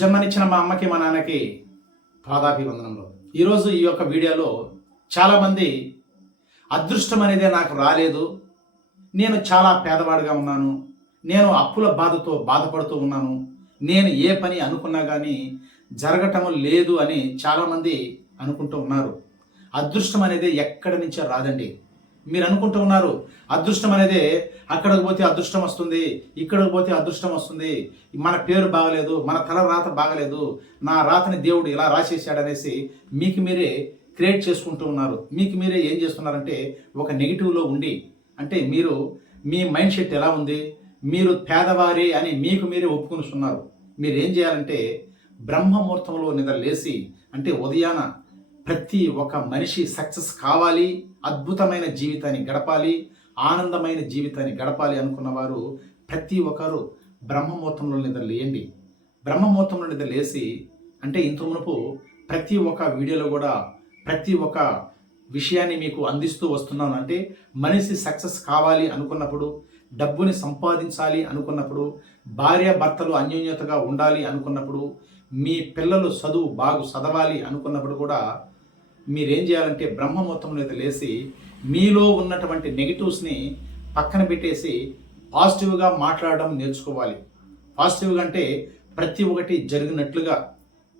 జన్మనిచ్చిన మా అమ్మకి మా నాన్నకి పాదాభివందనములు. ఈరోజు ఈ యొక్క వీడియోలో చాలామంది అదృష్టం అనేదే నాకు రాలేదు, నేను చాలా పేదవాడిగా ఉన్నాను, నేను అప్పుల బాధతో బాధపడుతూ ఉన్నాను, నేను ఏ పని అనుకున్నా కానీ జరగటం లేదు అని చాలామంది అనుకుంటూ ఉన్నారు. అదృష్టం అనేది ఎక్కడి నుంచో రాదండి. మీరు అనుకుంటూ ఉన్నారు అదృష్టం అనేది అక్కడికి పోతే అదృష్టం వస్తుంది, ఇక్కడికి పోతే అదృష్టం వస్తుంది, మన పేరు బాగలేదు, మన తల రాత బాగలేదు, నా రాతని దేవుడు ఇలా రాసేసాడనేసి మీకు మీరే క్రియేట్ చేసుకుంటూ ఉన్నారు. మీకు మీరే ఏం చేస్తున్నారంటే ఒక నెగిటివ్లో ఉండి, అంటే మీరు మీ మైండ్ సెట్ ఎలా ఉంది, మీరు పేదవారి అని మీకు మీరే ఒప్పుకొనిస్తున్నారు. మీరు ఏం చేయాలంటే బ్రహ్మముహూర్తంలో నిద్ర లేచి, అంటే ఉదయాన ప్రతి ఒక్క మనిషి సక్సెస్ కావాలి, అద్భుతమైన జీవితాన్ని గడపాలి, ఆనందమైన జీవితాన్ని గడపాలి అనుకున్నవారు ప్రతి ఒక్కరు బ్రహ్మముహూర్తంలో నిద్ర లేయండి. బ్రహ్మముహూర్తంలో నిద్ర లేచి, అంటే ఇంత మునుపు ప్రతి ఒక్క వీడియోలో కూడా ప్రతి ఒక్క విషయాన్ని మీకు అందిస్తూ వస్తున్నాను. అంటే మనిషి సక్సెస్ కావాలి అనుకున్నప్పుడు, డబ్బుని సంపాదించాలి అనుకున్నప్పుడు, భార్య భర్తలు అన్యోన్యతగా ఉండాలి అనుకున్నప్పుడు, మీ పిల్లలు బాగా చదవాలి అనుకున్నప్పుడు కూడా మీరేం చేయాలంటే బ్రహ్మముహూర్తంలో అయితే లేచి మీలో ఉన్నటువంటి నెగిటివ్స్ని పక్కన పెట్టేసి పాజిటివ్గా మాట్లాడడం నేర్చుకోవాలి. పాజిటివ్గా అంటే ప్రతి ఒక్కటి జరిగినట్లుగా,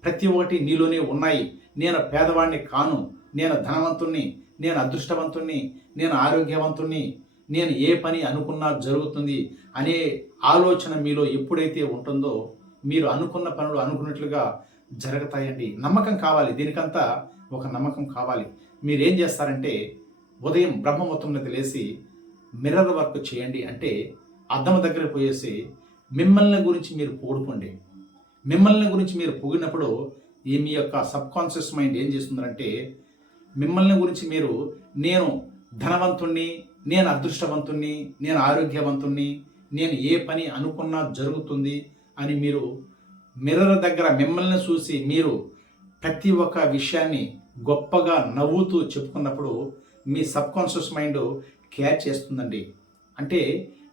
ప్రతి ఒక్కటి నీలోనే ఉన్నాయి, నేను పేదవాడిని కాను, నేను ధనవంతుణ్ణి, నేను అదృష్టవంతుణ్ణి, నేను ఆరోగ్యవంతుణ్ణి, నేను ఏ పని అనుకున్నా జరుగుతుంది అనే ఆలోచన మీలో ఎప్పుడైతే ఉంటుందో మీరు అనుకున్న పనులు అనుకున్నట్లుగా జరుగుతాయండి. నమ్మకం కావాలి, దీనికంతా ఒక నమ్మకం కావాలి. మీరేం చేస్తారంటే ఉదయం బ్రహ్మముహూర్తంలో లేచి మిర్రర్ వర్క్ చేయండి. అంటే అద్దం దగ్గర పోయేసి మిమ్మల్ని గురించి మీరు పొగుడుకోండి. మిమ్మల్ని గురించి మీరు పొగిడినప్పుడు మీ యొక్క సబ్కాన్షియస్ మైండ్ ఏం చేస్తుందంటే మిమ్మల్ని గురించి మీరు నేను ధనవంతుణ్ణి, నేను అదృష్టవంతుణ్ణి, నేను ఆరోగ్యవంతుణ్ణి, నేను ఏ పని అనుకున్నా జరుగుతుంది అని మీరు మిర్రర్ దగ్గర మిమ్మల్ని చూసి మీరు ప్రతి ఒక్క విషయాన్ని గొప్పగా నవ్వుతూ చెప్పుకున్నప్పుడు మీ సబ్కాన్షియస్ మైండ్ క్యాచ్ చేస్తుందండి. అంటే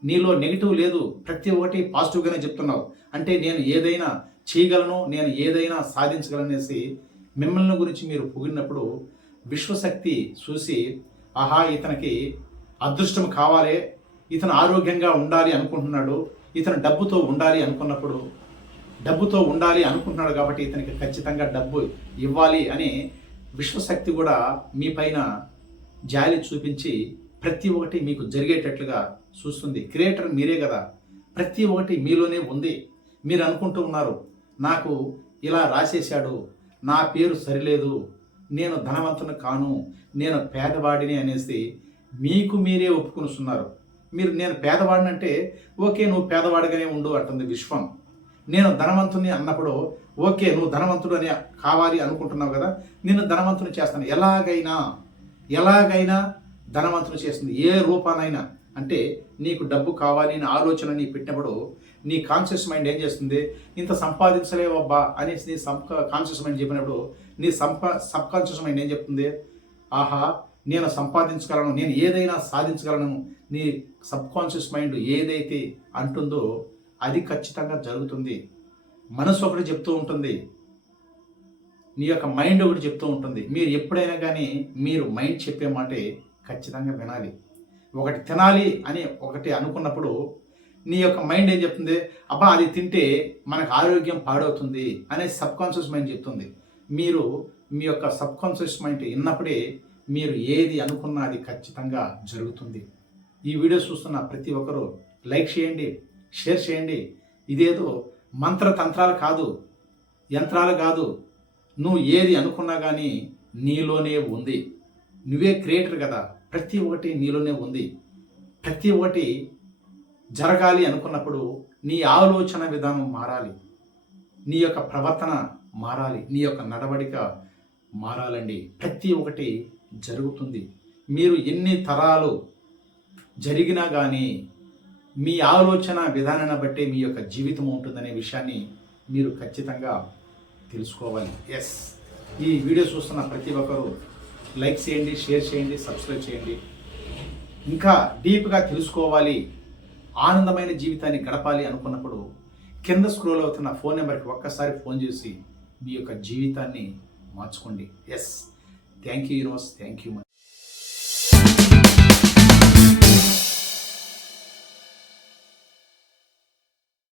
నీలో నెగిటివ్ లేదు, ప్రతి ఒక్కటి పాజిటివ్గానే చెప్తున్నావు. అంటే నేను ఏదైనా చేయగలను, నేను ఏదైనా సాధించగలనేసి మిమ్మల్ని గురించి మీరు పొగిడినప్పుడు విశ్వశక్తి చూసి ఆహా ఇతనికి అదృష్టం కావాలి, ఇతను ఆరోగ్యంగా ఉండాలి అనుకుంటున్నాడు, ఇతను డబ్బుతో ఉండాలి అనుకున్నప్పుడు డబ్బుతో ఉండాలి అనుకుంటున్నాడు కాబట్టి ఇతనికి ఖచ్చితంగా డబ్బు ఇవ్వాలి అని విశ్వశక్తి కూడా మీ పైన జాలి చూపించి ప్రతి ఒక్కటి మీకు జరిగేటట్లుగా చూస్తుంది. క్రియేటర్ మీరే కదా, ప్రతి ఒక్కటి మీలోనే ఉంది. మీరు అనుకుంటూ ఉన్నారు నాకు ఇలా రాసేశాడు, నా పేరు సరిలేదు, నేను ధనవంతుని కాను, నేను పేదవాడిని అనేసి మీకు మీరే ఒప్పుకొనిస్తున్నారు. మీరు నేను పేదవాడిని అంటే ఓకే నువ్వు పేదవాడిగానే ఉండు అంటుంది విశ్వం. నేను ధనవంతుని అన్నప్పుడు ఓకే నువ్వు ధనవంతుడు అని కావాలి అనుకుంటున్నావు కదా, నేను ధనవంతుని చేస్తాను, ఎలాగైనా ధనవంతుని చేస్తుంది, ఏ రూపానైనా. అంటే నీకు డబ్బు కావాలి అని ఆలోచన నీ పెట్టినప్పుడు నీ కాన్షియస్ మైండ్ ఏం చేస్తుంది, ఇంత సంపాదించలేవబ్బా అనేసి నీ కాన్షియస్ మైండ్ చెప్పినప్పుడు నీ సబ్ కాన్షియస్ మైండ్ ఏం చెప్తుంది, ఆహా నేను సంపాదించగలను, నేను ఏదైనా సాధించగలను. నీ సబ్ కాన్షియస్ మైండ్ ఏదైతే అంటుందో అది ఖచ్చితంగా జరుగుతుంది. మనసు ఒకటి చెప్తూ ఉంటుంది, నీ యొక్క మైండ్ ఒకటి చెప్తూ ఉంటుంది. మీరు ఎప్పుడైనా కానీ మీరు మైండ్ చెప్పే మాటే ఖచ్చితంగా వినాలి. ఒకటి తినాలి అని ఒకటి అనుకున్నప్పుడు నీ యొక్క మైండ్ ఏం చెప్తుంది, అబ్బా అది తింటే మనకు ఆరోగ్యం పాడవుతుంది అనే సబ్ కాన్షియస్ మైండ్ చెప్తుంది. మీరు మీ యొక్క సబ్ కాన్షియస్ మైండ్ విన్నప్పుడే మీరు ఏది అనుకున్నా అది ఖచ్చితంగా జరుగుతుంది. ఈ వీడియో చూస్తున్న ప్రతి ఒక్కరూ లైక్ చేయండి, షేర్ చేయండి. ఇదేదో మంత్రతంత్రాలు కాదు, యంత్రాలు కాదు, నువ్వు ఏది అనుకున్నా కానీ నీలోనే ఉంది. నువ్వే క్రియేటర్ కదా, ప్రతి ఒక్కటి నీలోనే ఉంది. ప్రతి ఒక్కటి జరగాలి అనుకున్నప్పుడు నీ ఆలోచన విధానం మారాలి, నీ యొక్క ప్రవర్తన మారాలి, నీ యొక్క నడవడిక మారాలండి. ప్రతి ఒక్కటి జరుగుతుంది. మీరు ఎన్ని తరాలు జరిగినా కానీ మీ ఆలోచన విధానాన్ని బట్టే మీ యొక్క జీవితం ఉంటుందనే విషయాన్ని మీరు ఖచ్చితంగా తెలుసుకోవాలి. ఎస్, ఈ వీడియో చూస్తున్న ప్రతి ఒక్కరూ లైక్ చేయండి, షేర్ చేయండి, సబ్స్క్రైబ్ చేయండి. ఇంకా డీప్గా తెలుసుకోవాలి, ఆనందమైన జీవితాన్ని గడపాలి అనుకున్నప్పుడు కింద స్క్రోల్ అవుతున్న ఫోన్ నెంబర్కి ఒక్కసారి ఫోన్ చేసి మీ యొక్క జీవితాన్ని మార్చుకోండి. Yes, thank you universe, thank you much.